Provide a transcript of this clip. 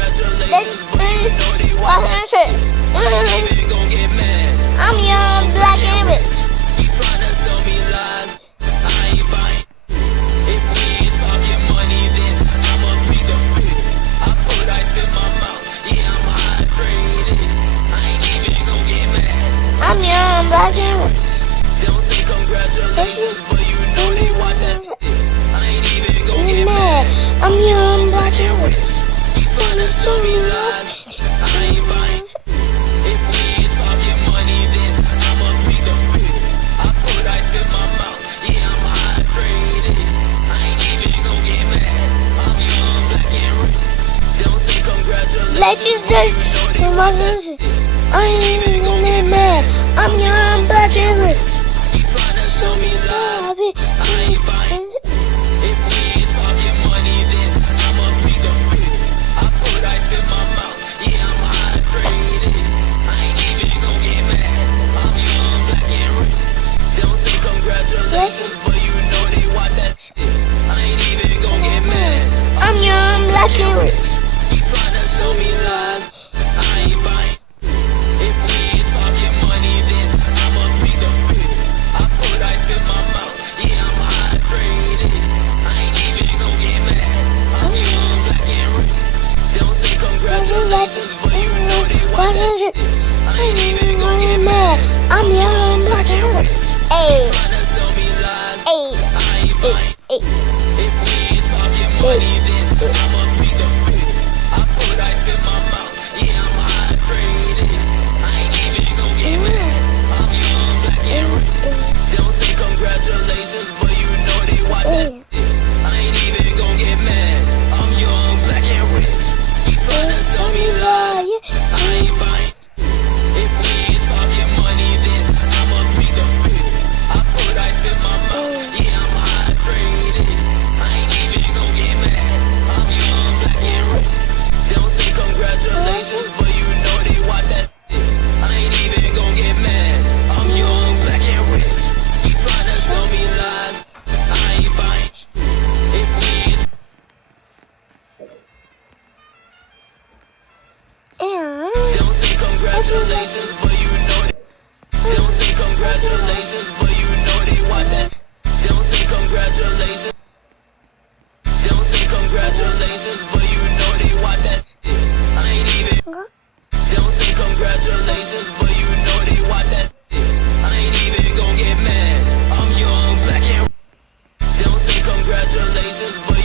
congratulations, but you know they watch that shit. Even gon' get mad. I'm young, black, and rich. You tryna sell me lies? I ain't buying. If we ain't talking money, then I'ma plead the fifth. I put ice in my mouth, yeah, I'm hydrated. I ain't even gon' get mad. I'm young, black, and rich. Don't say congratulations, but you know they watch that shit. I ain't even gon' get mad. I'm young, black, and rich. You tryna sell me lies? I ain't buying. If we ain't talking money, then I'ma plead the fifth. I put ice in my mouth, yeah, I'm hydrated. I ain't even gon' get mad. I'm young, black, and rich. Don't say congratulations, Let you say, I ain't even gonna get mad. I'm young, black, and rich. you tryna show me love. I ain't buying. If we ain't talking money, then I'ma plead the fifth. I put ice in my mouth, yeah, I'm hydrated. I ain't even gon' get mad. I'm young, black, and rich. Don't say congratulations, but you know they watch that shit. I ain't even gon' get mad. I'm young, black, and rich. You tryna show me love. I ain't buying. If we ain't talking money, then I'ma plead the fifth. I put ice in my mouth, yeah, I'm hydrated. I ain't even gon' get mad. I'm young, black, and rich. Don't say congratulations, but you know they watch that shit. I ain't even gon' get mad. I'm young, black, and rich. Hey, Tryna sell me lies. hey, I ain't buying. hey. If we ain't talking money, then I'ma plead the fifth. I put ice in my mouth, yeah, I'm hydrated. I ain't even gon' get mad. I'm young, black, and rich. Don't say congratulations, but you know they watch that shit. I ain't even gon' get mad. I'm young, black, and rich. You tryna sell me lies? I ain't buying. If we ain't talking money, then I'ma plead the fifth. I put ice in my mouth, yeah, I'm hydrated. I ain't even gon' get mad. I'm young, black, and rich. Don't say congratulations, but you know they watch that shit. I ain't even gon' get mad. I'm young, black, and rich. You tryna sell me lies? I ain't buying. If we ain't don't say congratulations, but you know they. Don't say congratulations, but you know they watch that. Don't say congratulations. Don't say congratulations, but you know they watch that. I ain't even. Don't say congratulations, but you know they watch that. I ain't even gon' get mad. I'm young, black, and. Don't say congratulations, but